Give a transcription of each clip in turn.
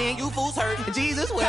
then you fools hurt. Jesus will.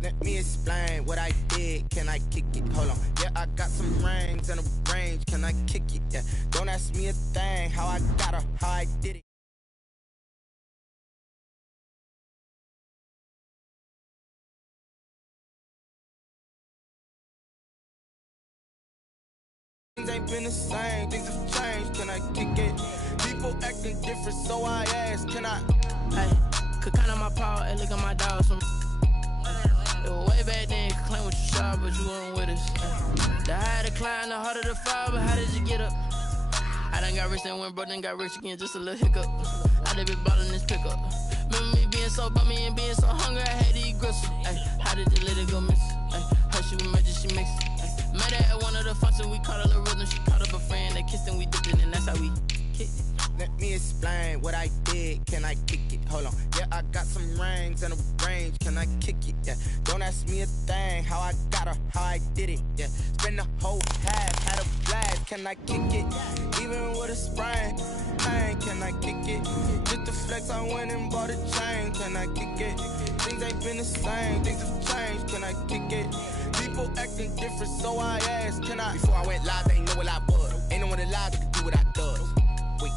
Let me explain what I did. Can I kick it? Hold on. Yeah, I got some rings and a range. Can I kick it? Yeah. Don't ask me a thing. How I got her, how I did it. Things ain't been the same. Things have changed. Can I kick it? People acting different, so I ask. Can I? Hey, could count on my power and look at my dogs from. It was way back then, could claim what you saw, but you weren't with us. The higher the climb, the harder the fall, but how did you get up? I done got rich and went broke, then got rich again, just a little hiccup. I done been ballin' this pickup. Remember me being so bummy and being so hungry, I had to eat gristle. Ay, how did you let it go miss? Ay, her she was magic, she mixed. Ay, met her at one of the functions, we caught a little rhythm, she caught up a friend, they kissed and we dipped it, and that's how we kicked it. Let me explain what I did. Can I kick it? Hold on. Yeah, I got some rings and a range. Can I kick it? Yeah. Don't ask me a thing. How I got her, how I did it. Yeah. Spend the whole half, had a blast. Can I kick it? Even with a sprain. Hey, can I kick it? Just the flex, I went and bought a chain. Can I kick it? Things ain't been the same. Things have changed. Can I kick it? People acting different, so I asked. Can I? Before I went live, they ain't know what I was. Ain't no one alive that could do what I does. Wait.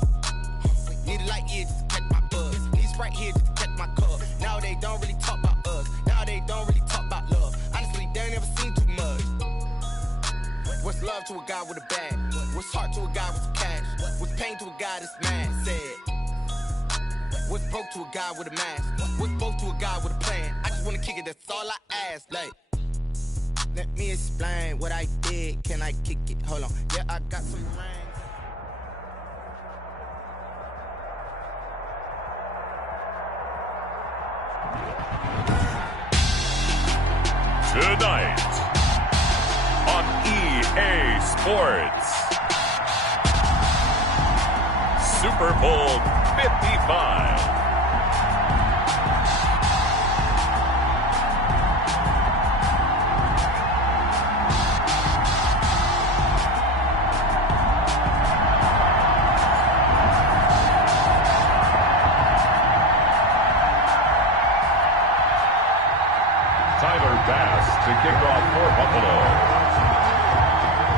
Need a light here just to catch my buzz. Need Sprite here just to catch my cup. Now they don't really talk about us. Now they don't really talk about love. Honestly, they ain't never seen too much. What's love to a guy with a bag? What's heart to a guy with some cash? What's pain to a guy that's mad? Said. What's broke to a guy with a mask? What's both to a guy with a plan? I just wanna kick it, that's all I ask. Like, let me explain what I did. Can I kick it? Hold on. Yeah, I got some rings. Tonight on EA Sports, Super Bowl 55. To kick off for Buffalo.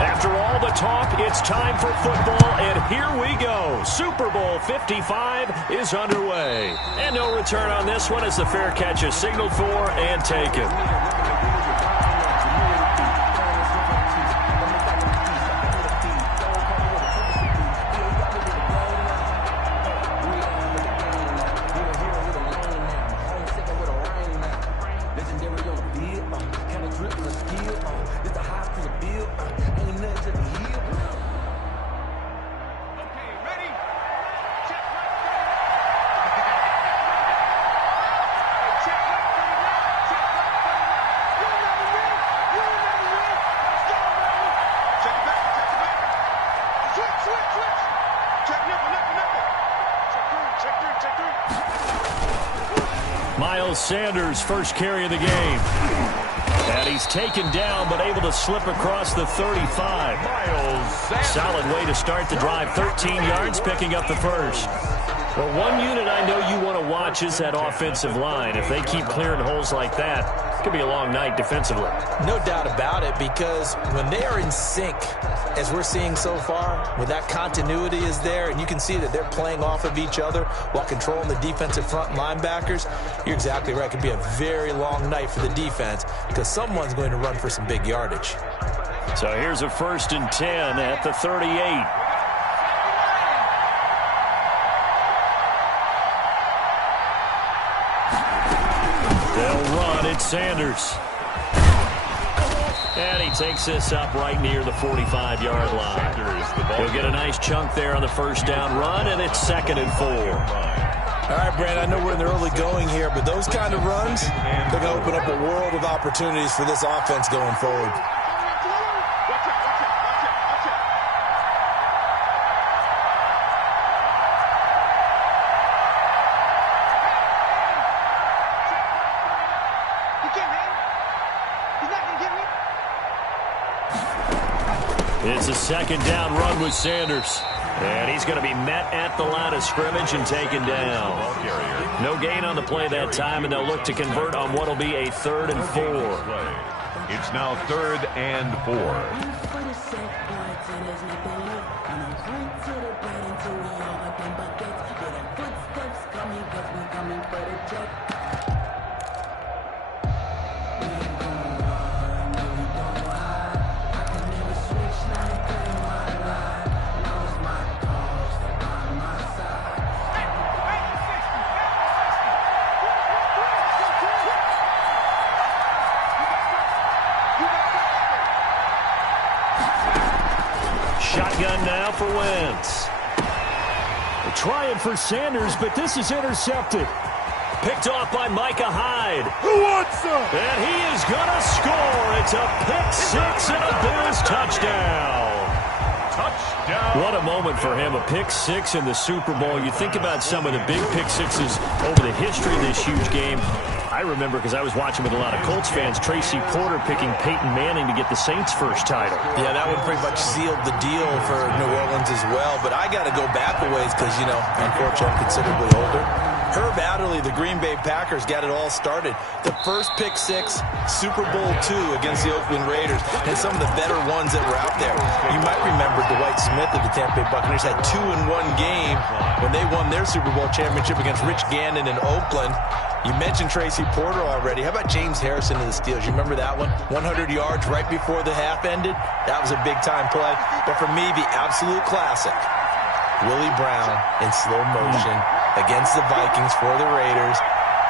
After all the talk, it's time for football, and here we go. Super Bowl 55 is underway. And no return on this one as the fair catch is signaled for and taken. Miles Sanders' first carry of the game. And he's taken down, but able to slip across the 35. Solid way to start the drive. 13 yards, picking up the first. Well, one unit I know you want to watch is that offensive line. If they keep clearing holes like that, it could be a long night defensively. No doubt about it, because when they are in sync, as we're seeing so far, when that continuity is there, and you can see that they're playing off of each other while controlling the defensive front linebackers, you're exactly right. It could be a very long night for the defense because someone's going to run for some big yardage. So here's a 1st and 10 at the 38. They'll run. It's Sanders. And he takes this up right near the 45-yard line. He'll get a nice chunk there on the first down run, and it's 2nd and 4. All right, Brad, I know we're in the early going here, but those kind of runs, they're going to open up a world of opportunities for this offense going forward. It's a 2nd down run with Sanders. And he's going to be met at the line of scrimmage and taken down. No gain on the play that time, and they'll look to convert on what will be a 3rd and 4. It's now 3rd and 4. Shotgun now for Wentz. They're trying for Sanders, but this is intercepted. Picked off by Micah Hyde. Who wants some? And he is going to score. It's a pick-6 and a Bills touchdown. Touchdown. What a moment for him, a pick-6 in the Super Bowl. You think about some of the big pick-6s over the history of this huge game. I remember, because I was watching with a lot of Colts fans, Tracy Porter picking Peyton Manning to get the Saints' first title. Yeah, that one pretty much sealed the deal for New Orleans as well. But I got to go back a ways because, you know, unfortunately, I'm considerably older. Herb Adderley, the Green Bay Packers, got it all started. The first pick-6, Super Bowl II against the Oakland Raiders, and some of the better ones that were out there. You might remember Dwight Smith of the Tampa Bay Buccaneers had 2 in one game when they won their Super Bowl championship against Rich Gannon in Oakland. You mentioned Tracy Porter already. How about James Harrison of the Steelers? You remember that one? 100 yards right before the half ended? That was a big-time play. But for me, the absolute classic, Willie Brown in slow motion against the Vikings for the Raiders.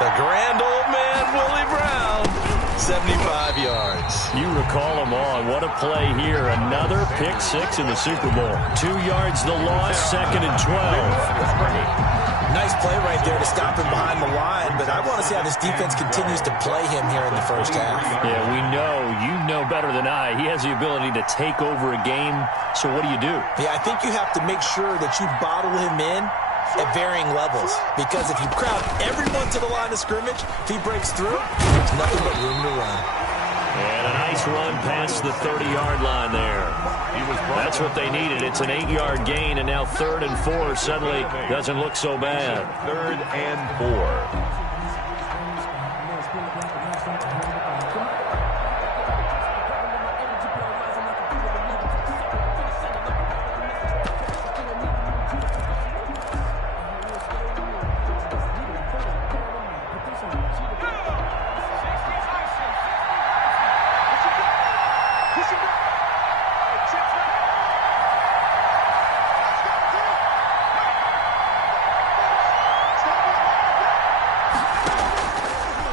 The grand old man, Willie Brown, 75 yards. You recall them all. What a play here. Another pick-6 in the Super Bowl. 2 yards the loss, 2nd and 12. Nice play right there to stop him behind the line, but I want to see how this defense continues to play him here in the first half. Yeah, we know. You know better than I. He has the ability to take over a game, so what do you do? Yeah, I think you have to make sure that you bottle him in at varying levels, because if you crowd everyone to the line of scrimmage, if he breaks through, there's nothing but room to run. And a nice run past the 30-yard line there. That's what they needed. It's an 8-yard gain, and now 3rd and 4 suddenly doesn't look so bad. 3rd and 4.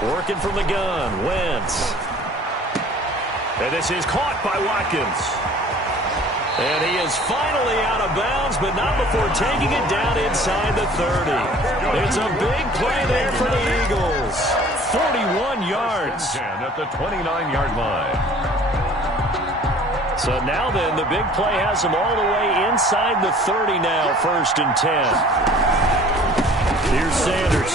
Working from the gun, Wentz. And this is caught by Watkins. And he is finally out of bounds, but not before taking it down inside the 30. It's a big play there for the Eagles. 41 yards. At the 29-yard line. So now then, the big play has them all the way inside the 30 now, 1st and 10. Here's Sanders.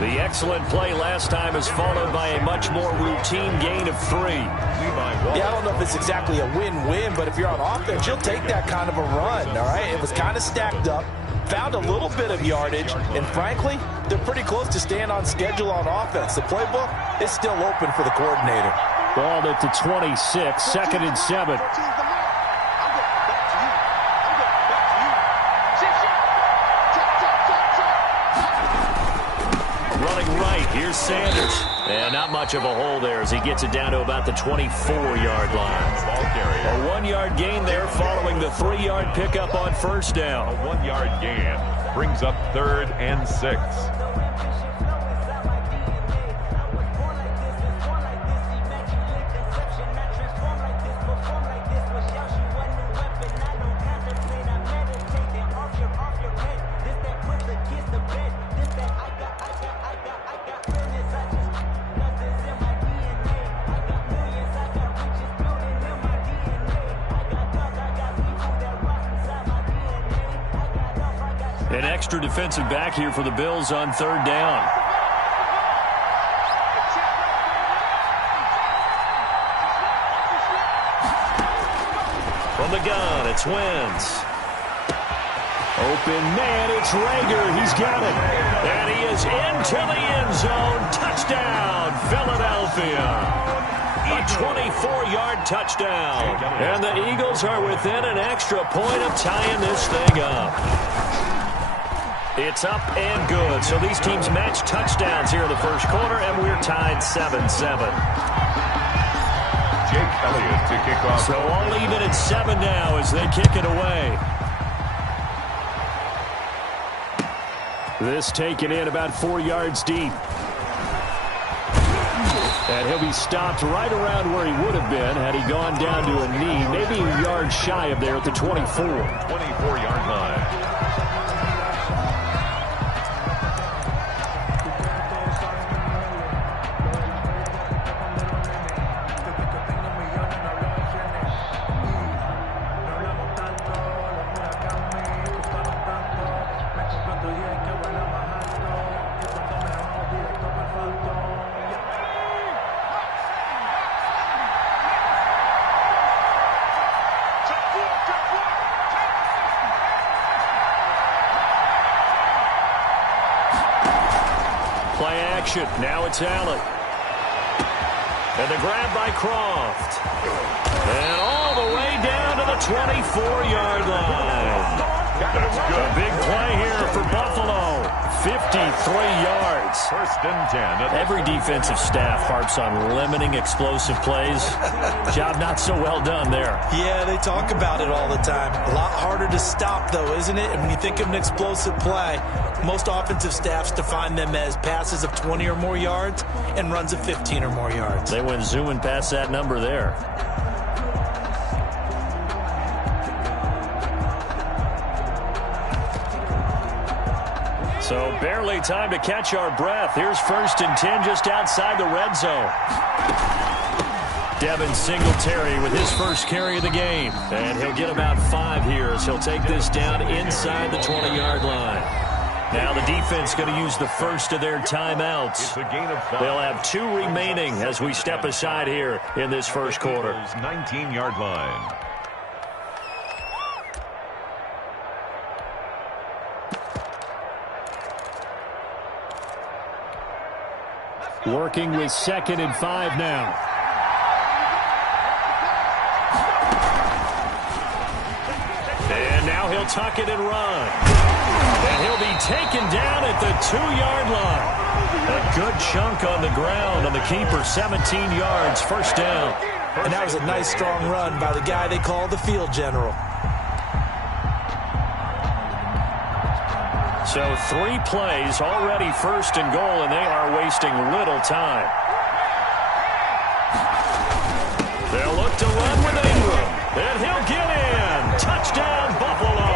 The excellent play last time is followed by a much more routine gain of 3. Yeah, I don't know if it's exactly a win-win, but if you're on offense, you'll take that kind of a run, all right? It was kind of stacked up, found a little bit of yardage, and frankly, they're pretty close to staying on schedule on offense. The playbook is still open for the coordinator. Ball at the 26, 2nd and 7. Here's Sanders. And not much of a hole there as he gets it down to about the 24-yard line. A 1-yard gain there following the 3-yard pickup on first down. A 1-yard gain brings up 3rd and 6. An extra defensive back here for the Bills on 3rd down. From the gun, it's Wentz. Open man, it's Rager. He's got it. And he is into the end zone. Touchdown, Philadelphia. A 24-yard touchdown. And the Eagles are within an extra point of tying this thing up. It's up and good. So these teams match touchdowns here in the first quarter, and we're tied 7-7. Jake Elliott to kick off. So all even at 7 now as they kick it away. This taken in about 4 yards deep. And he'll be stopped right around where he would have been had he gone down to a knee, maybe a yard shy of there at the 24. 24-yard line. Now it's Allen. And the grab by Croft. And all the way down to the 24-yard line. That's good. A big play here for Buffalo. 53 yards. 1st and 10. Every defensive staff harps on limiting explosive plays. Job not so well done there. Yeah, they talk about it all the time. A lot harder to stop, though, isn't it? And when you think of an explosive play, most offensive staffs define them as passes of 20 or more yards and runs of 15 or more yards. They went zooming past that number there. So barely time to catch our breath. Here's 1st and 10 just outside the red zone. Devin Singletary with his first carry of the game. And he'll get about 5 here as he'll take this down inside the 20-yard line. Now the defense going to use the first of their timeouts. It's a gain of 5. They'll have 2 remaining as we step aside here in this first quarter. 19-yard line. Working with 2nd and 5 now. And now he'll tuck it and run. And he'll be taken down at the 2-yard line. A good chunk on the ground on the keeper, 17 yards, 1st down. And that was a nice, strong run by the guy they call the field general. So 3 plays, already 1st and goal, and they are wasting little time. They'll look to run with Ingram, and he'll get in. Touchdown, Buffalo.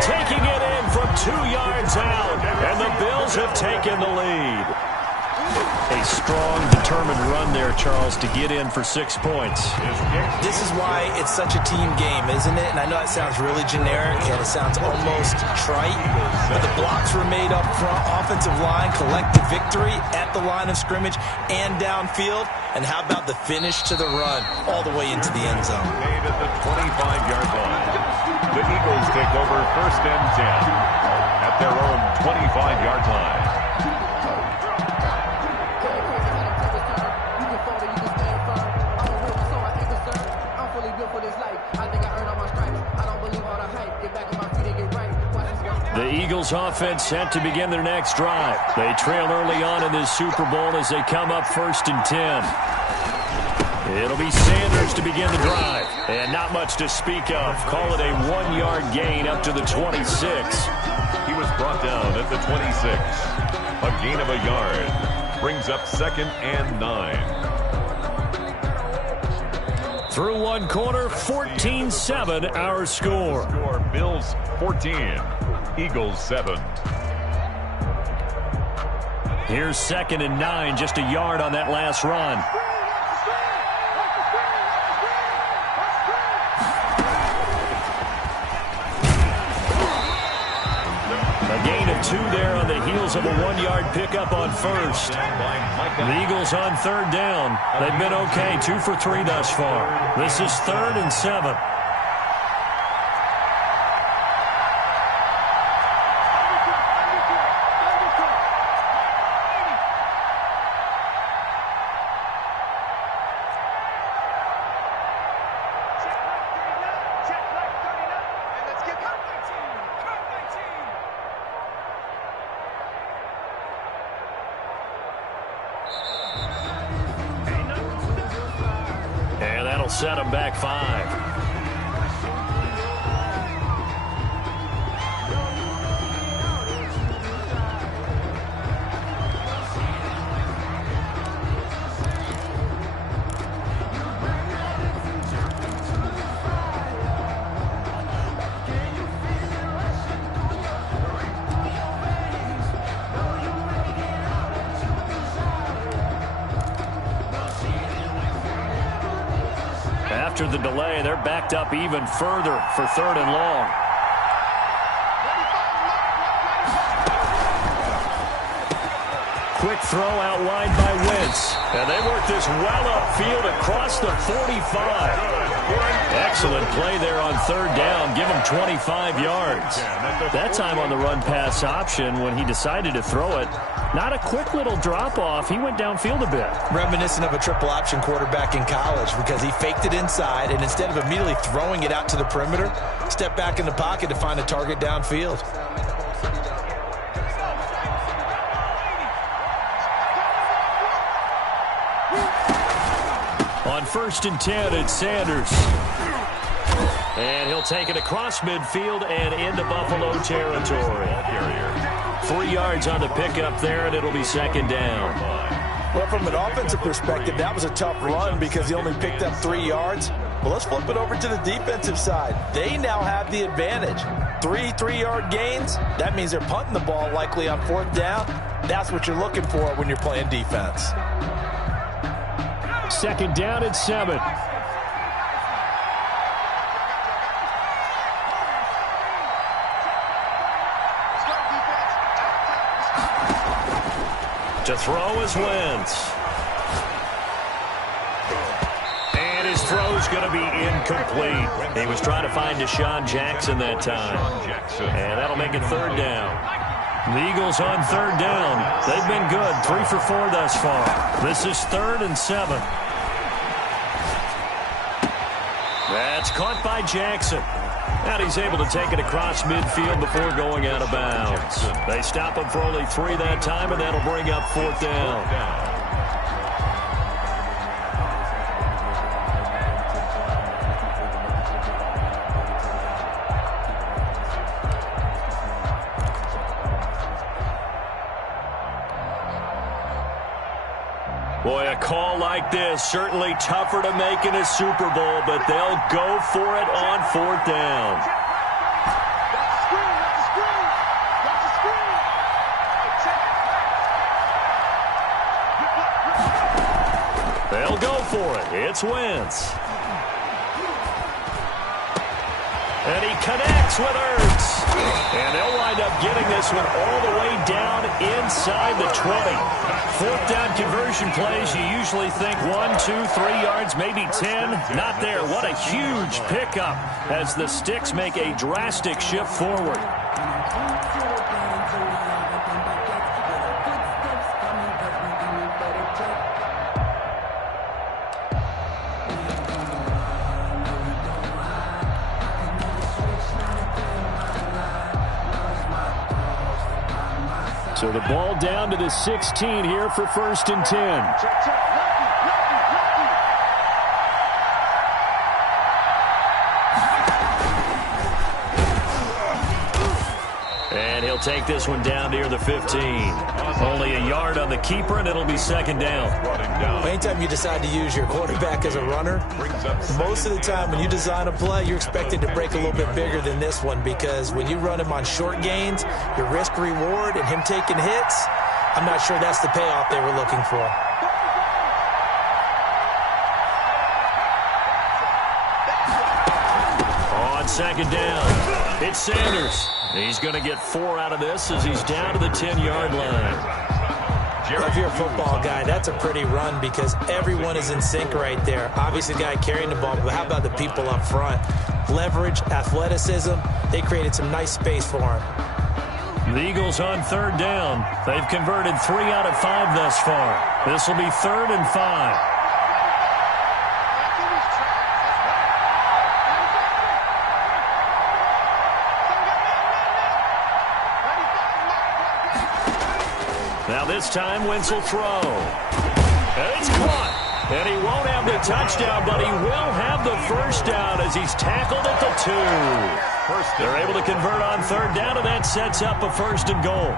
Taking it in from 2 yards out, and the Bills have taken the lead. A really strong, determined run there, Charles, to get in for 6 points. This is why it's such a team game, isn't it? And I know it sounds really generic and it sounds almost trite, but the blocks were made up front, offensive line, collective victory at the line of scrimmage and downfield. And how about the finish to the run all the way into the end zone? Made at the 25-yard line. The Eagles take over 1st and 10 at their own 25-yard line. The Eagles offense set to begin their next drive. They trail early on in this Super Bowl as they come up 1st and 10. It'll be Sanders to begin the drive. And not much to speak of. Call it a 1-yard gain up to the 26. He was brought down at the 26. A gain of a yard. Brings up 2nd and 9. Through one quarter, 14-7 our score. Bills 14. Eagles 7. Here's 2nd and 9, just a yard on that last run. A gain of 2 there on the heels of a 1-yard pickup on 1st. The Eagles on 3rd down. They've been okay, 2 for 3 thus far. This is 3rd and 7. And that'll set them back 5. After the delay, they're backed up even further for 3rd and long. Quick throw out wide by Wentz. And they work this well upfield across the 45. Excellent play there on 3rd down. Give him 25 yards. That time on the run-pass option when he decided to throw it. Not a quick little drop-off. He went downfield a bit. Reminiscent of a triple option quarterback in college because he faked it inside, and instead of immediately throwing it out to the perimeter, stepped back in the pocket to find a target downfield. On 1st and 10, it's Sanders. And he'll take it across midfield and into Buffalo territory. 3 yards on the pickup there, and it'll be 2nd down. Well, from an offensive perspective, that was a tough run because he only picked up 3 yards. Well, let's flip it over to the defensive side. They now have the advantage. 3 3-yard gains. That means they're punting the ball likely on 4th down. That's what you're looking for when you're playing defense. 2nd down at 7. To throw is Wentz. And his throw's going to be incomplete. He was trying to find Deshaun Jackson that time. And that'll make it 3rd down. The Eagles on 3rd down. They've been good. 3 for 4 thus far. This is 3rd and 7. That's caught by Jackson. And he's able to take it across midfield before going out of bounds. They stop him for only 3 that time, and that'll bring up 4th down. Boy, a call like this, certainly tougher to make in a Super Bowl, but they'll go for it on 4th down. for it. It's Wentz. And he connects with Ertz. And they'll wind up getting this one all the way down inside the 20. Fourth down conversion plays, you usually think 1, 2, 3 yards, maybe 10. Not there. What a huge pickup as the Sticks make a drastic shift forward. So the ball down to the 16 here for 1st and 10. And he'll take this one down near the 15. Only a yard on the keeper, and it'll be 2nd down. Anytime you decide to use your quarterback as a runner, most of the time when you design a play, you're expected to break a little bit bigger than this one, because when you run him on short gains, your risk-reward and him taking hits, I'm not sure that's the payoff they were looking for. On 2nd down, it's Sanders. He's going to get 4 out of this as he's down to the 10-yard line. If you're a football guy, that's a pretty run because everyone is in sync right there. Obviously, the guy carrying the ball, but how about the people up front? Leverage, athleticism, they created some nice space for him. The Eagles on 3rd down. They've converted 3 out of 5 thus far. This will be 3rd and 5. Now this time, Wentz will throw. And it's caught. And he won't have the touchdown, but he will have the 1st down as he's tackled at the 2. They're able to convert on 3rd down, and that sets up a 1st and goal.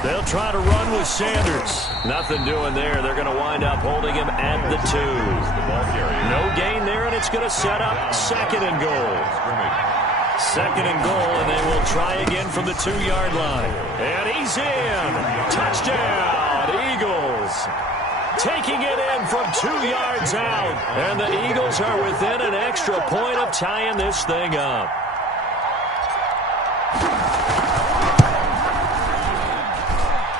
They'll try to run with Sanders. Nothing doing there. They're going to wind up holding him at the 2. No gain there, and it's going to set up 2nd and goal. 2nd and goal, and they will try again from the 2-yard line. And he's in. Touchdown, Eagles. Taking it in from 2 yards out. And the Eagles are within an extra point of tying this thing up.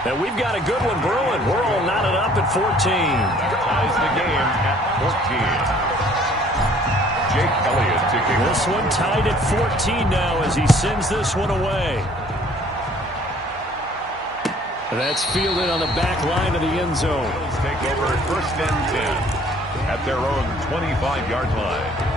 And we've got a good one brewing. We're all knotted up at 14. Ties the game at 14. Jake Elliott taking this one tied at 14 now as he sends this one away. That's fielded on the back line of the end zone. Take over at 1st and 10 at their own 25-yard line.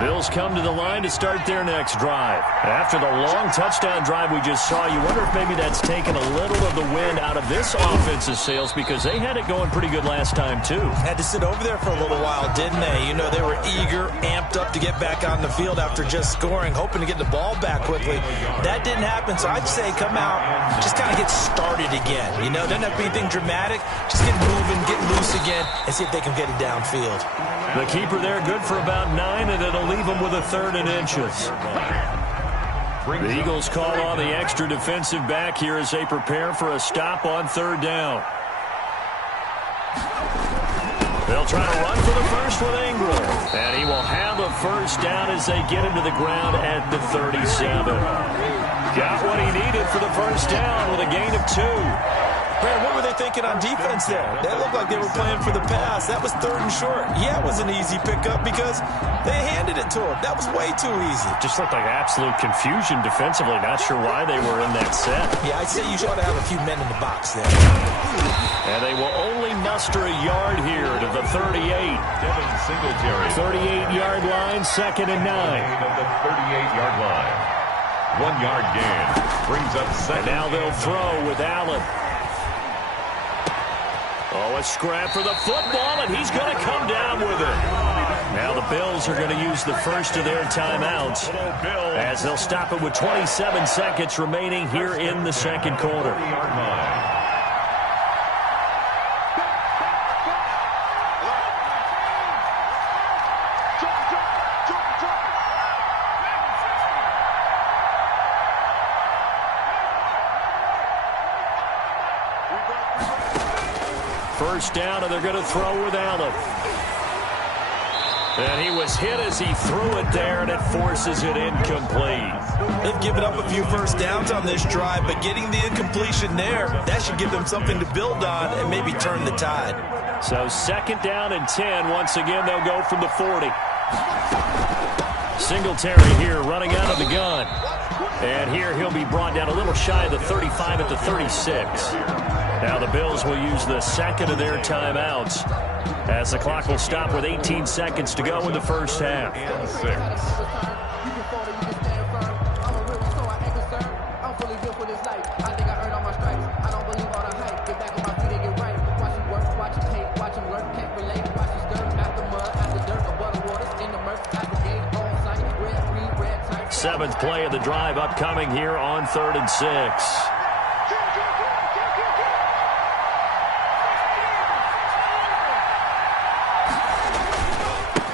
Bills come to the line to start their next drive. After the long touchdown drive we just saw, you wonder if maybe that's taken a little of the wind out of this offense's sails because they had it going pretty good last time, too. Had to sit over there for a little while, didn't they? You know, they were eager, amped up to get back on the field after just scoring, hoping to get the ball back quickly. That didn't happen, so I'd say come out, just kind of get started again. You know, doesn't have to be anything dramatic. Just get moving, get loose again, and see if they can get it downfield. The keeper there good for about 9, and it'll leave him with a 3rd and inches. The Eagles call on the extra defensive back here as they prepare for a stop on 3rd down. They'll try to run for the first with Ingram. And he will have a 1st down as they get him to the ground at the 37. Got what he needed for the 1st down with a gain of 2. Man, what were they thinking on defense there? That looked like they were playing for the pass. That was 3rd and short. Yeah, it was an easy pickup because they handed it to him. That was way too easy. Just looked like absolute confusion defensively. Not sure why they were in that set. Yeah, I'd say you ought to have a few men in the box there. And they will only muster a yard here to the 38. Devin Singletary. 38-yard line, 2nd and 9. Of the 38-yard line. 1-yard gain. Brings up 2nd. And now they'll throw with Allen. Oh, a scrap for the football, and he's going to come down with it. Now the Bills are going to use the first of their timeouts as they'll stop it with 27 seconds remaining here in the 2nd quarter. first down, and they're going to throw with Allen. And he was hit as he threw it there, and it forces it incomplete. They've given up a few first downs on this drive, but getting the incompletion there, that should give them something to build on and maybe turn the tide. So 2nd down and 10. Once again, they'll go from the 40. Singletary here running out of the gun. And here he'll be brought down a little shy of the 35 at the 36. Now the Bills will use the second of their timeouts as the clock will stop with 18 seconds to go in the first half. And 6. Seventh play of the drive upcoming here on 3rd and 6.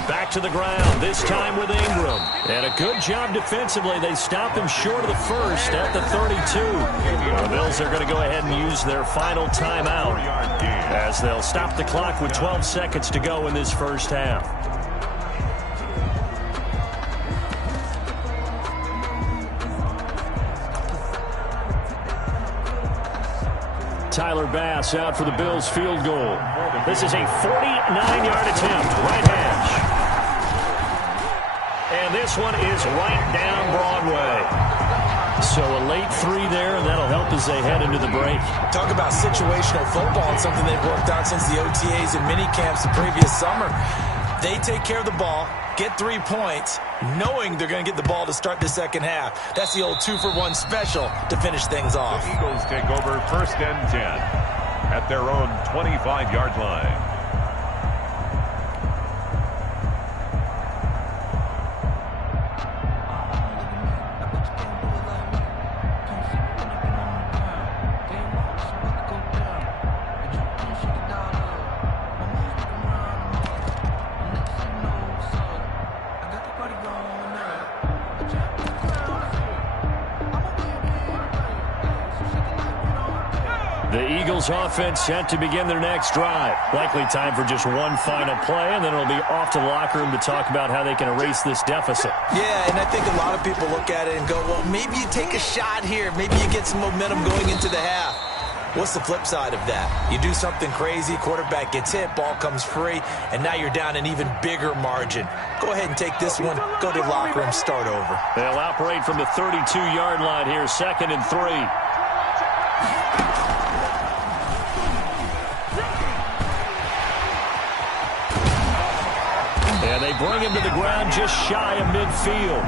Back to the ground, this time with Ingram. And a good job defensively. They stopped him short of the first at the 32. The Bills are going to go ahead and use their final timeout as they'll stop the clock with 12 seconds to go in this first half. Tyler Bass out for the Bills field goal. This is a 49-yard attempt, right hash. And this one is right down Broadway. So a late 3 there, and that'll help as they head into the break. Talk about situational football and something they've worked on since the OTAs and mini camps the previous summer. They take care of the ball, get 3 points, knowing they're going to get the ball to start the second half. That's the old 2-for-1 special to finish things off. The Eagles take over 1st and 10 at their own 25-yard line. The Eagles offense set to begin their next drive. Likely time for just one final play, and then it'll be off to the locker room to talk about how they can erase this deficit. Yeah, and I think a lot of people look at it and go, well, maybe you take a shot here. Maybe you get some momentum going into the half. What's the flip side of that? You do something crazy, quarterback gets hit, ball comes free, and now you're down an even bigger margin. Go ahead and take this one, go to the locker room, start over. They'll operate from the 32-yard line here, 2nd and 3. And they bring him to the ground just shy of midfield.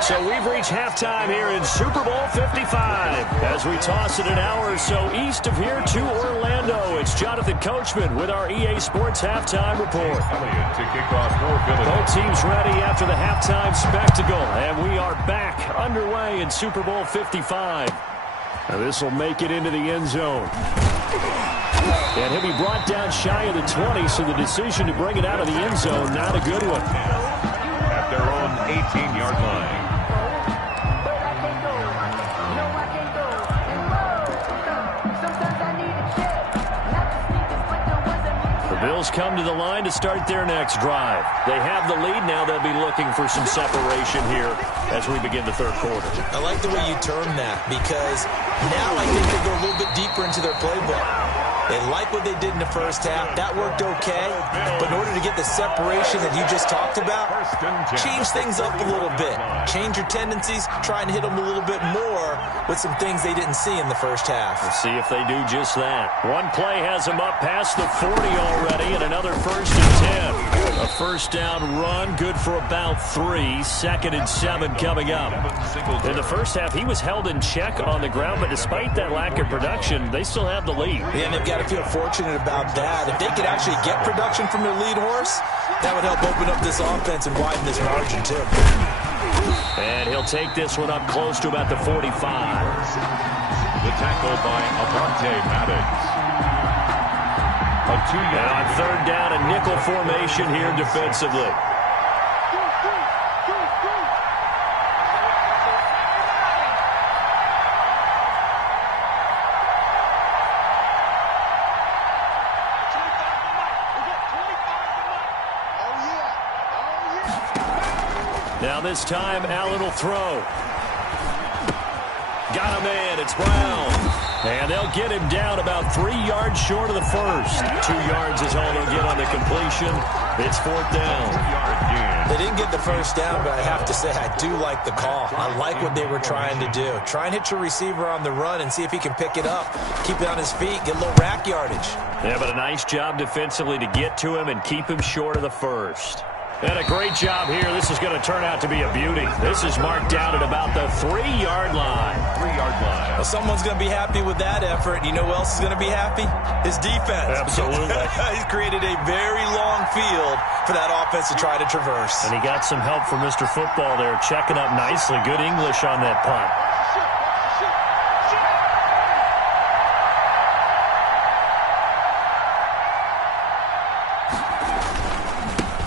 So we've reached halftime here in Super Bowl 55. As we toss it an hour or so east of here to Orlando, it's Jonathan Coachman with our EA Sports Halftime Report. Elliott to kick off for Philadelphia. Both teams ready after the halftime spectacle, and we are back underway in Super Bowl 55. Now this will make it into the end zone. And he'll be brought down shy of the 20, so the decision to bring it out of the end zone, not a good one. At their own 18-yard line. The Bills come to the line to start their next drive. They have the lead. Now they'll be looking for some separation here as we begin the third quarter. I like the way you term that, because now I think they go a little bit deeper into their playbook. They like what they did in the first half. That worked okay. But in order to get the separation that you just talked about, change things up a little bit. Change your tendencies. Try and hit them a little bit more with some things they didn't see in the first half. We'll see if they do just that. One play has them up past the 40 already, and another 1st and 10. A first down run, good for about 3. 2nd and 7 coming up. In the first half, he was held in check on the ground, but despite that lack of production, they still have the lead. Yeah, and they've got to feel fortunate about that. If they could actually get production from their lead horse, that would help open up this offense and widen this margin too. And he'll take this one up close to about the 45. The tackle by Avante Maddox. And on 3rd down, a nickel formation here defensively. Now this time, Allen will throw. Got a man. It's Brown. And they'll get him down about 3 yards short of the first. 2 yards is all they'll get on the completion. It's 4th down. They didn't get the first down, but I have to say I do like the call. I like what they were trying to do. Try and hit your receiver on the run and see if he can pick it up. Keep it on his feet. Get a little rack yardage. Yeah, but a nice job defensively to get to him and keep him short of the first. And a great job here. This is going to turn out to be a beauty. This is marked down at about the 3-yard line. 3-yard line. Well, someone's going to be happy with that effort. You know who else is going to be happy? His defense. Absolutely. He's created a very long field for that offense to try to traverse. And he got some help from Mr. Football there, checking up nicely. Good English on that punt.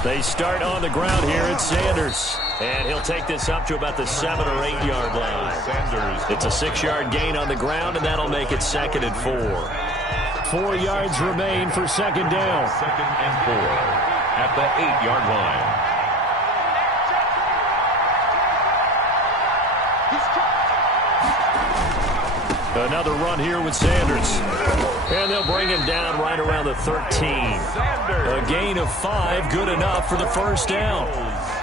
They start on the ground here. It's Sanders. And he'll take this up to about the 7 or 8 yard line. Sanders. It's a 6-yard gain on the ground, and that'll make it 2nd and 4. 4 yards remain for 2nd down. 2nd and 4 at the 8-yard line. Another run here with Sanders. And they'll bring him down right around the 13. A gain of 5, good enough for the first down.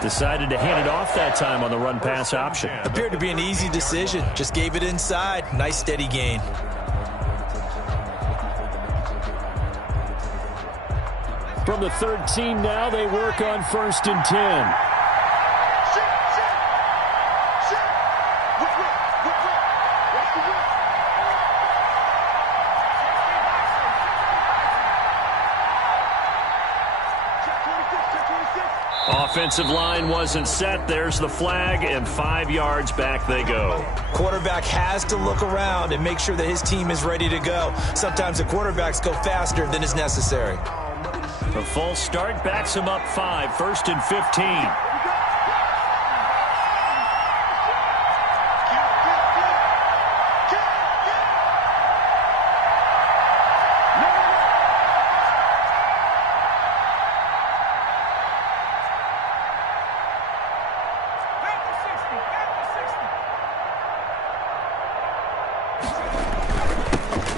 Decided to hand it off that time on the run-pass option. Appeared to be an easy decision. Just gave it inside. Nice steady gain. From the 13 now, they work on 1st and 10. Offensive line wasn't set. There's the flag, and 5 yards back they go. Quarterback has to look around and make sure that his team is ready to go. Sometimes the quarterbacks go faster than is necessary. A false start backs him up 5, 1st and 15.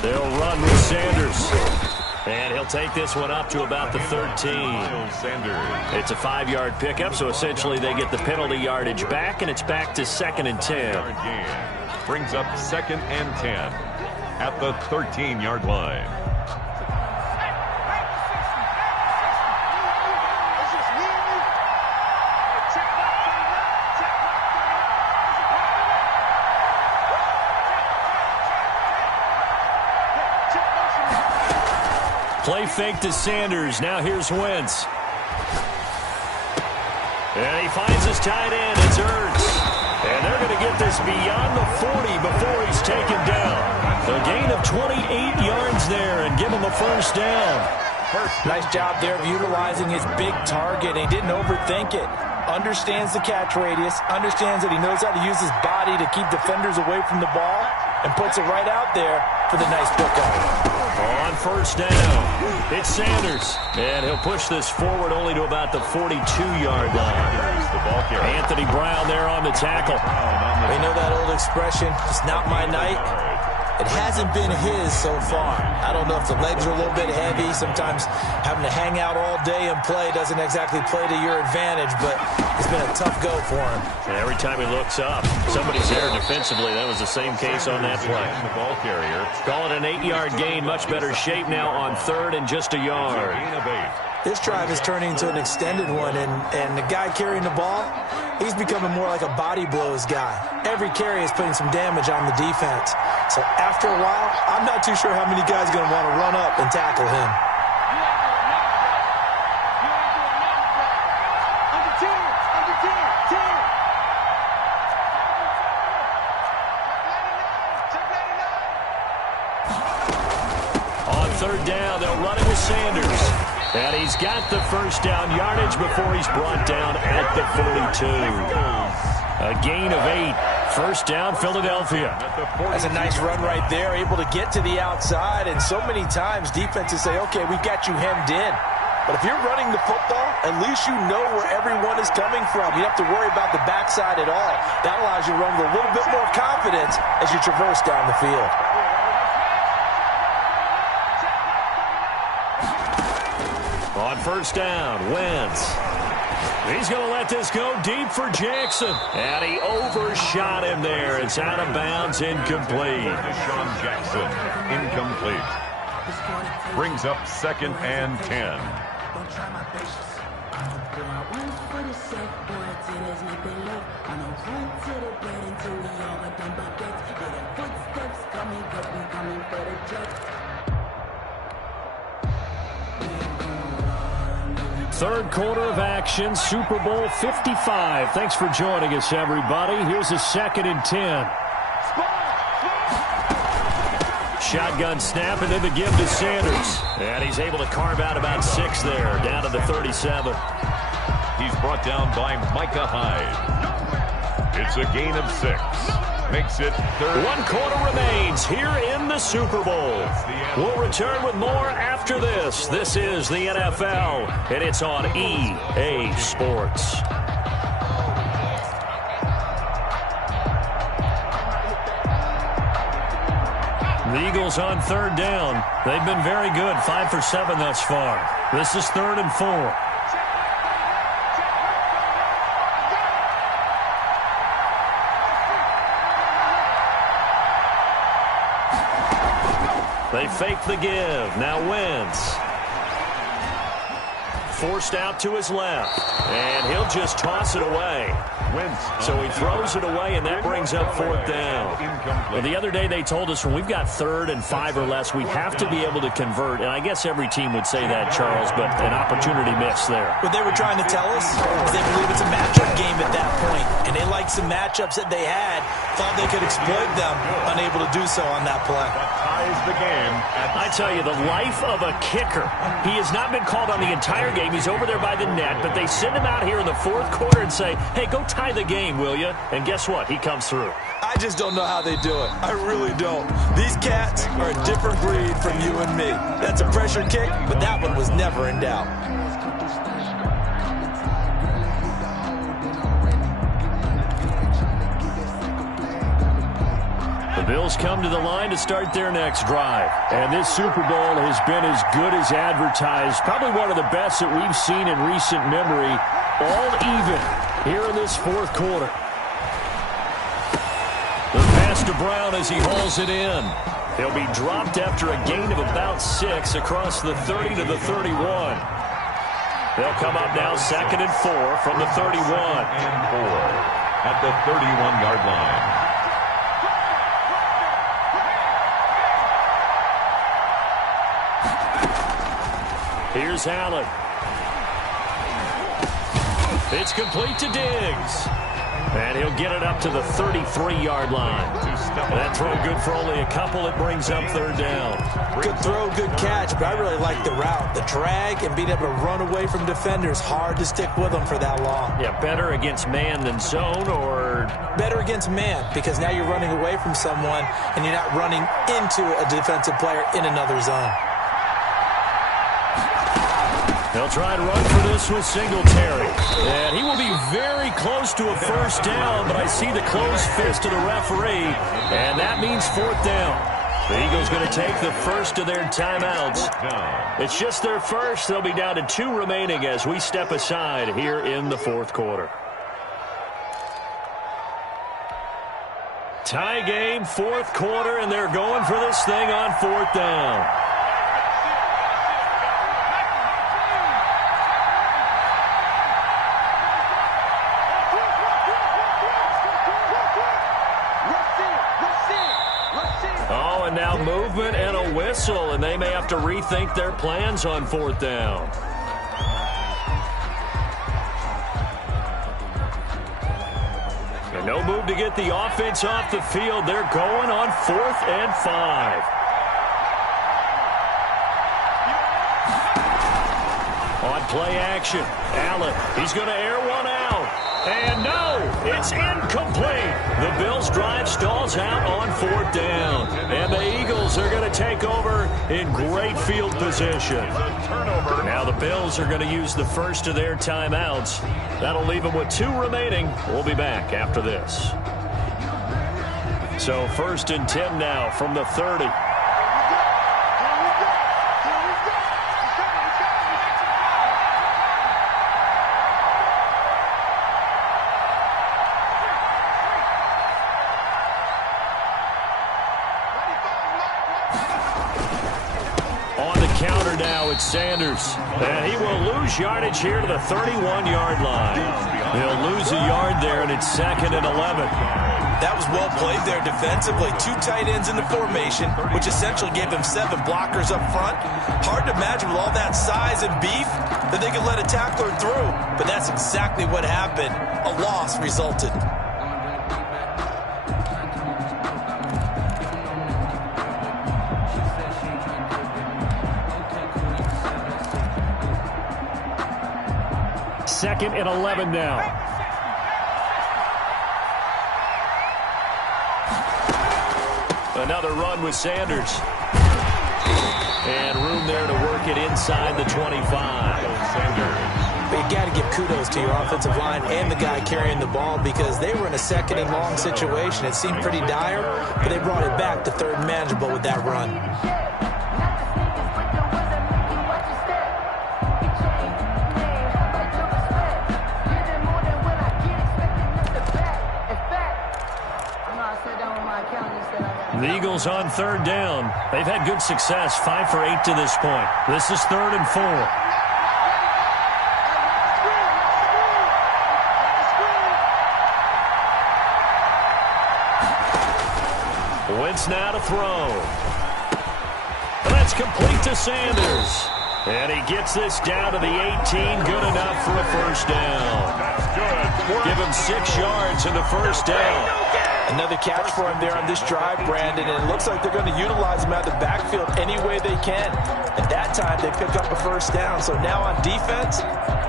They'll run with Sanders. And he'll take this one up to about the 13. It's a 5-yard pickup, so essentially they get the penalty yardage back, and it's back to 2nd and 10. Brings up 2nd and 10 at the 13-yard line. Play fake to Sanders. Now here's Wentz. And he finds his tight end. It's Ertz. And they're going to get this beyond the 40 before he's taken down. A gain of 28 yards there and give him a first down. Nice job there of utilizing his big target. He didn't overthink it. Understands the catch radius. Understands that he knows how to use his body to keep defenders away from the ball. And puts it right out there for the nice pickup. On first down, it's Sanders. And he'll push this forward only to about the 42-yard line. Anthony Brown there on the tackle. They know that old expression, it's not my night. It hasn't been his so far. I don't know if the legs are a little bit heavy. Sometimes having to hang out all day and play doesn't exactly play to your advantage, but it's been a tough go for him. And every time he looks up, somebody's there defensively. That was the same case on that play. The ball carrier. Call it an 8-yard gain. Much better shape now on 3rd and just a yard. This drive is turning into an extended one, and the guy carrying the ball, he's becoming more like a body blows guy. Every carry is putting some damage on the defense. So after a while, I'm not too sure how many guys are going to want to run up and tackle him. On 3rd down, they'll run it with Sanders. And he's got the first down yardage before he's brought down at the 42. A gain of 8. First down, Philadelphia. That's a nice run right there, able to get to the outside. And so many times defenses say, okay, we've got you hemmed in. But if you're running the football, at least you know where everyone is coming from. You don't have to worry about the backside at all. That allows you to run with a little bit more confidence as you traverse down the field. On first down, Wentz. He's going to let this go deep for Jackson. And he overshot him there. It's out of bounds, incomplete. Deshaun Jackson, incomplete. Brings up 2nd and 10. Third quarter of action, Super Bowl 55. Thanks for joining us, everybody. Here's a 2nd and 10. Shotgun snap, and then the give to Sanders. And he's able to carve out about 6 there, down to the 37. He's brought down by Micah Hyde. It's a gain of 6. Makes it 3rd. 1 quarter remains here in the Super Bowl. We'll return with more after this. This is the NFL, and it's on EA Sports. The Eagles on 3rd down. They've been very good, 5 for 7 thus far. This is 3rd and 4. They fake the give. Now Wentz. Forced out to his left. And he'll just toss it away. So he throws it away, and that brings up 4th down. Well, the other day they told us when we've got 3rd and 5 or less, we have to be able to convert. And I guess every team would say that, Charles, but an opportunity missed there. What they were trying to tell us is they believe it's a matchup game at that point. And they liked some matchups that they had, thought they could exploit them, unable to do so on that play. Ties the game. I tell you, the life of a kicker. He has not been called on the entire game. He's over there by the net, but they send him out here in the 4th quarter and say, hey, go tie the game, will you? And guess what? He comes through. I just don't know how they do it. I really don't. These cats are a different breed from you and me. That's a pressure kick, but that one was never in doubt. The Bills come to the line to start their next drive. And this Super Bowl has been as good as advertised. Probably one of the best that we've seen in recent memory. All even here in this 4th quarter. The pass to Brown as he hauls it in. He'll be dropped after a gain of about 6 across the 30 to the 31. They'll come up now 2nd and 4 from the 31. 2nd and 4 at the 31-yard line. Here's Allen. It's complete to Diggs. And he'll get it up to the 33-yard line. That throw good for only a couple. It brings up 3rd down. Good throw, good catch, but I really like the route. The drag and being able to run away from defenders, hard to stick with them for that long. Yeah, better against man than zone, or? Better against man, because now you're running away from someone and you're not running into a defensive player in another zone. They'll try to run for this with Singletary. And he will be very close to a 1st down, but I see the closed fist of the referee, and that means 4th down. The Eagles going to take the first of their timeouts. It's just their first. They'll be down to 2 remaining as we step aside here in the 4th quarter. Tie game, 4th quarter, and they're going for this thing on 4th down. And now movement and a whistle, and they may have to rethink their plans on 4th down. And no move to get the offense off the field. They're going on 4th and 5. On play action, Allen, he's going to air one out. And no, it's incomplete. The Bills' drive stalls out on 4th down. And the Eagles are going to take over in great field position. Now the Bills are going to use the first of their timeouts. That'll leave them with 2 remaining. We'll be back after this. So 1st and 10 now from the 30. Counter now, it's Sanders. And he will lose yardage here to the 31-yard line. He'll lose a yard there, and it's 2nd and 11. That was well played there defensively. 2 tight ends in the formation, which essentially gave them 7 blockers up front. Hard to imagine with all that size and beef that they could let a tackler through. But that's exactly what happened. A loss resulted. Second and 11 now. Another run with Sanders. And room there to work it inside the 25. But you got to give kudos to your offensive line and the guy carrying the ball because they were in a 2nd and long situation. It seemed pretty dire, but they brought it back to 3rd and manageable with that run. The Eagles on 3rd down. They've had good success, 5 for 8 to this point. This is 3rd and 4. Wentz now to throw. That's complete to Sanders. And he gets this down to the 18. Good enough for a 1st down. That's good. Give him 6 yards in the 1st down. Another catch for him there on this drive, Brandon, and it looks like they're going to utilize him out of the backfield any way they can. At that time, they pick up a 1st down. So now on defense,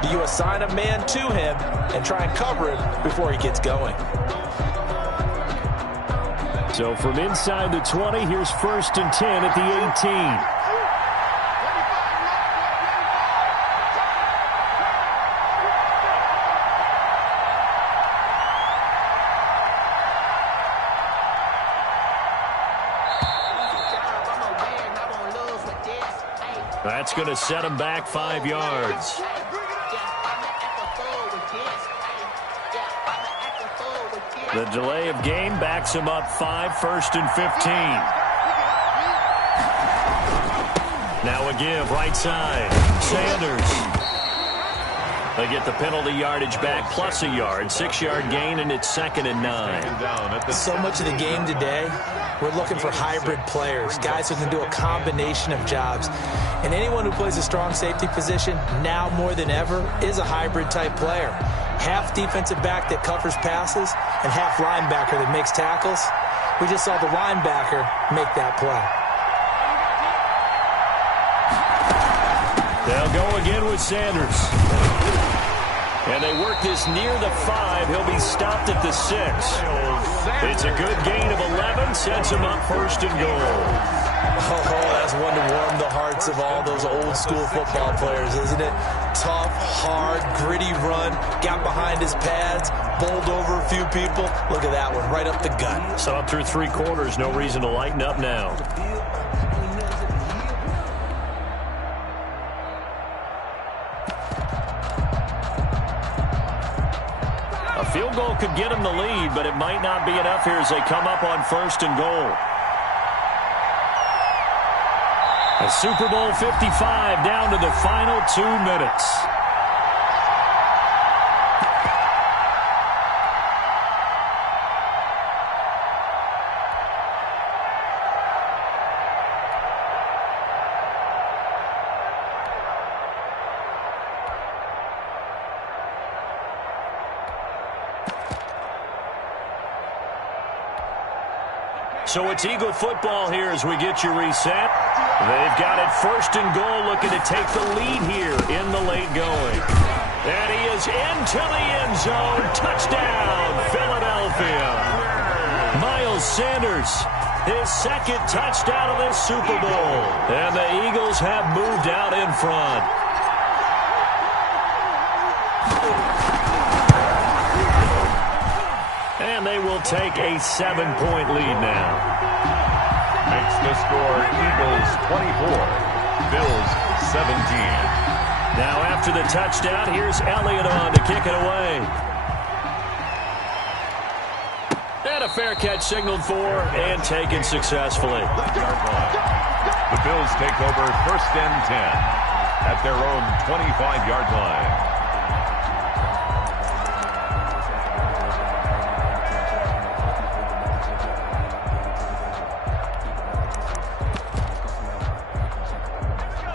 do you assign a man to him and try and cover him before he gets going? So from inside the 20, here's 1st and 10 at the 18. That's going to set him back 5 yards. The delay of game backs him up 5, 1st and 15. Now a give, right side. Sanders. They get the penalty yardage back plus a yard. 6-yard gain, and it's 2nd and 9. So much of the game today, we're looking for hybrid players, guys who can do a combination of jobs. And anyone who plays a strong safety position, now more than ever, is a hybrid-type player. Half defensive back that covers passes and half linebacker that makes tackles. We just saw the linebacker make that play. They'll go again with Sanders. And they work this near the 5. He'll be stopped at the 6. It's a good gain of 11. Sets him up 1st and goal. Oh, that's one to warm the hearts of all those old-school football players, isn't it? Tough, hard, gritty run. Got behind his pads. Bowled over a few people. Look at that one, right up the gut. So up through 3 quarters, no reason to lighten up now. A field goal could get him the lead, but it might not be enough here as they come up on 1st and goal. A Super Bowl 55 down to the final 2 minutes. So it's Eagle football here as we get you reset. They've got it first and goal, looking to take the lead here in the late going. And he is into the end zone. Touchdown, Philadelphia. Miles Sanders, his second touchdown of this Super Bowl. And the Eagles have moved out in front. And they will take a 7-point lead now. Makes the score Eagles 24, Bills 17. Now after the touchdown, here's Elliott on to kick it away. And a fair catch signaled for and taken successfully. The Bills take over first and 10 at their own 25-yard line.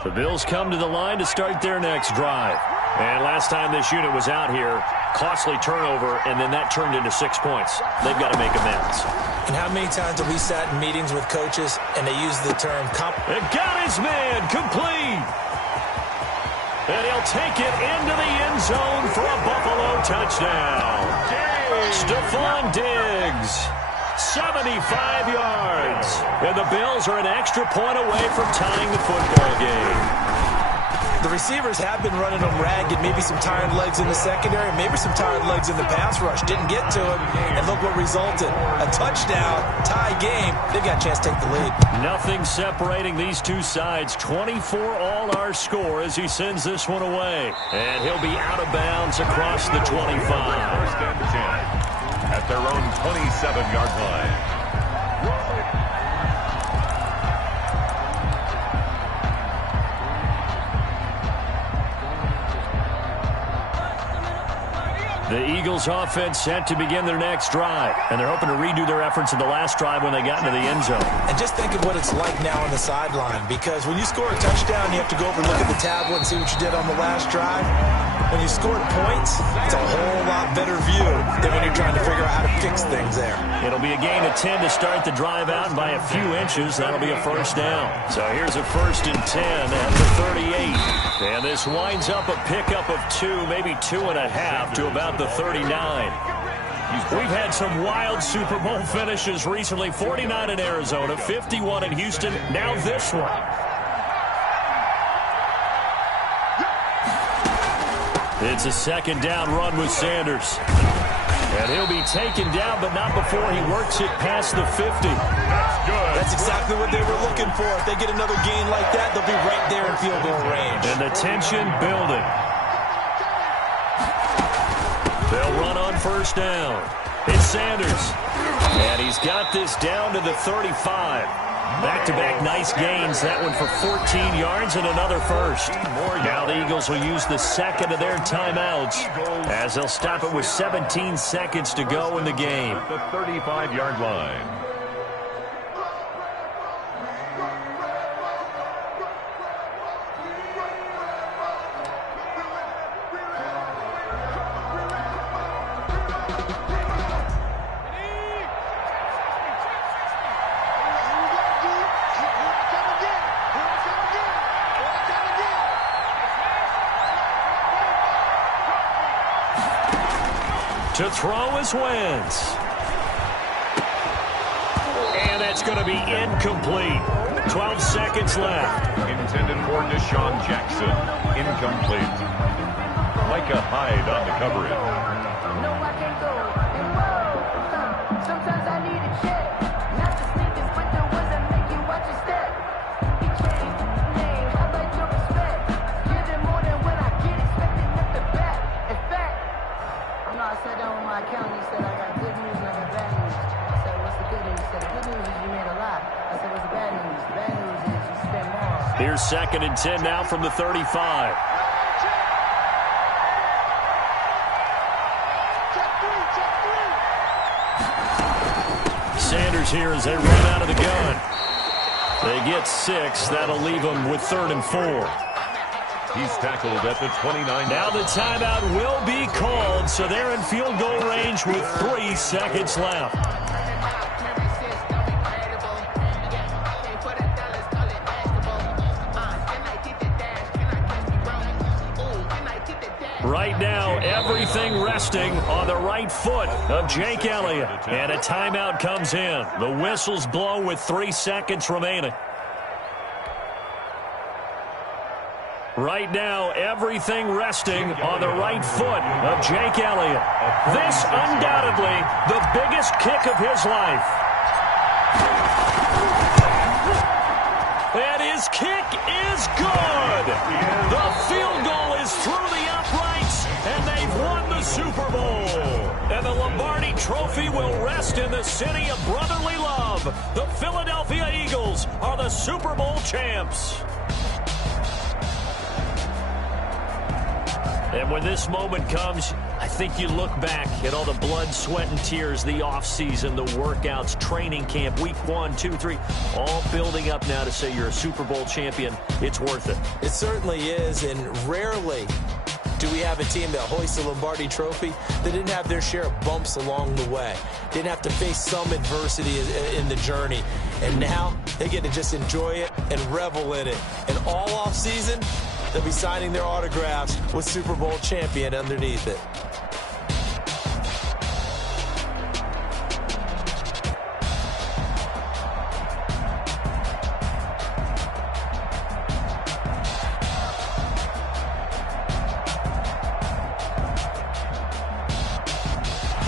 The Bills come to the line to start their next drive. And last time this unit was out here, costly turnover, and then that turned into 6 points. They've got to make amends. And how many times have we sat in meetings with coaches and they use the term It got his man complete. And he'll take it into the end zone for a Buffalo touchdown. Stephon Diggs, 75 yards. And the Bills are an extra point away from tying the football game. The receivers have been running them ragged. Maybe some tired legs in the secondary, maybe some tired legs in the pass rush. Didn't get to him, and look what resulted. A touchdown, tie game. They've got a chance to take the lead. Nothing separating these two sides. 24 all our score as he sends this one away. And he'll be out of bounds across the 25. First and 10 at their own 27-yard line. The Eagles offense set to begin their next drive, and they're hoping to redo their efforts in the last drive when they got into the end zone. And just think of what it's like now on the sideline, because when you score a touchdown, you have to go over and look at the tablet and see what you did on the last drive. When you scored points, it's a whole lot better view than when you're trying to figure out how to fix things there. It'll be a gain of 10 to start the drive out, and by a few inches, that'll be a first down. So here's a first and 10 at the 38. And this winds up a pickup of 2, maybe 2.5 to about the 39. We've had some wild Super Bowl finishes recently. 49 in Arizona, 51 in Houston, now this one. It's a second down run with Sanders. And he'll be taken down, but not before he works it past the 50. That's good. That's exactly what they were looking for. If they get another gain like that, they'll be right there in field goal range. And the tension building. They'll run on first down. It's Sanders. And he's got this down to the 35. Back-to-back nice gains. That one for 14 yards and another first. Now the Eagles will use the second of their timeouts as they'll stop it with 17 seconds to go in the game. The 35-yard line. To throw is Wentz. And that's going to be incomplete. 12 seconds left. Intended for Deshaun Jackson. Incomplete. Micah Hyde on the coverage. No, I can't go. Sometimes I need a check. Not the sneakers, but the ones that make you watch your step. He changed his name. I like your respect. Give it more than when I get expected at the back. In fact, I sat down with my accountant. He said, I got good news and I got bad news. I said, what's the good news? He said, the good news is you made a lot. I said, what's the bad news? The bad news is you spent more. Here's second and 10 now from the 35. Sanders here as they run out of the gun. They get 6. That'll leave them with 3rd and 4. He's tackled at the 29. Now the timeout will be called, so they're in field goal range with 3 seconds left. Right now, everything resting on the right foot of Jake Elliott. And a timeout comes in. The whistle's blown with 3 seconds remaining. Right now, everything resting on the right foot of Jake Elliott. This undoubtedly the biggest kick of his life. And his kick is good. The field goal is through the uprights, and they've won the Super Bowl. And the Lombardi Trophy will rest in the city of brotherly love. The Philadelphia Eagles are the Super Bowl champs. And when this moment comes, I think you look back at all the blood, sweat, and tears, the offseason, the workouts, training camp, week 1, 2, 3, all building up now to say you're a Super Bowl champion. It's worth it. It certainly is, and rarely do we have a team that hoists the Lombardi Trophy that didn't have their share of bumps along the way, didn't have to face some adversity in the journey, and now they get to just enjoy it and revel in it. And all offseason, they'll be signing their autographs with Super Bowl champion underneath it.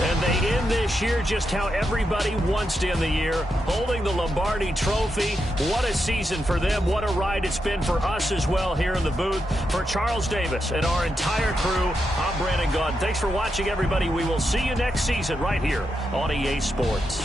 And they end this year just how everybody wants to end the year, holding the Lombardi Trophy. What a season for them. What a ride it's been for us as well here in the booth. For Charles Davis and our entire crew, I'm Brandon Gaudin. Thanks for watching, everybody. We will see you next season right here on EA Sports.